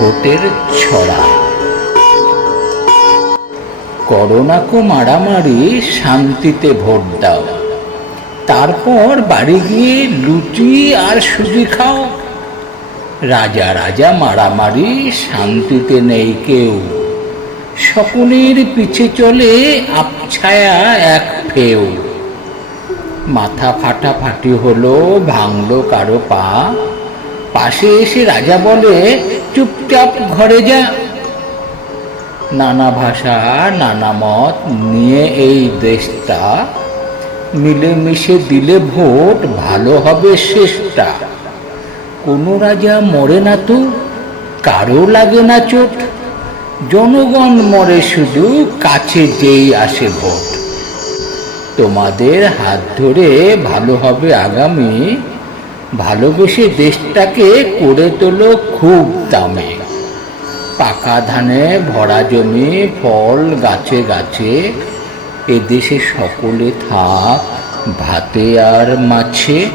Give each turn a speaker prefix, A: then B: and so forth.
A: ভোটের ছড়া। করোনাকো মারামারি, শান্তিতে ভোট দাও। তারপর বাড়ি গিয়ে লুচি আর সুজি খাও। রাজা রাজা মারামারি, শান্তিতে নেই কেউ। সকলের পিছে চলে আপছায়া এক ফেউ। মাথা ফাটাফাটি হলো, ভাঙলো কারও পা। পাশে এসে রাজা বলে চুপচাপ ঘরে যা। নানা ভাষা, নানা মত নিয়ে এই দেশটা। মিলেমিশে দিলে ভোট, ভালো হবে শেষটা। কোনো রাজা মরে না তো, কারও লাগে না চোট। জনগণ মরে শুধু কাছে যেই আসে ভোট। তোমাদের হাত ধরে ভালো হবে আগামী ভালোবেসে দেশটাকে করে তোলো খুব দামে। পাকা ধানে ভরা জমি, ফল গাছে গাছে এদেশে সকলে থাক, ভাতে আর মাছে।